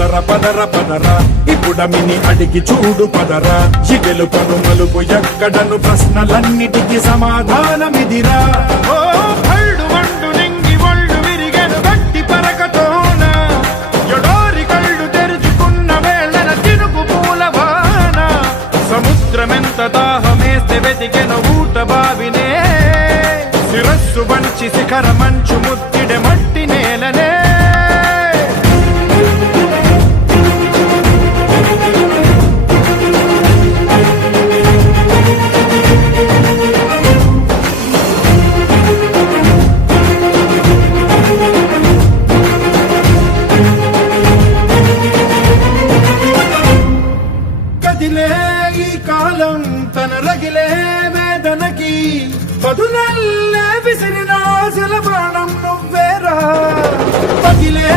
పదర పదర పదర ఇప్పుడమిని అడిగి చూడు పదరా చిగెలు మలుపు ఎక్కడను ప్రశ్నలన్నిటికీ సమాధానమిదిరా ఓ భళ్ళు వండు నింగి ఒళ్ళు విరిగెను గట్టి పరకతోన ఎడోరి కళ్ళు తెరుచుకున్న వేళన తినుకు పూలవాన సముద్రమెంత దాహమేస్తే వెతికెను ఊట బావినే శిరస్సు వంచి శిఖర మంచు ముత్తిడె మట్టి నేలనే కదిలే ఈ కాలం తన రగిలే వేదనకి బదులల్లే విసిరిన ఆశల బాణం నువ్వేరా పగిలే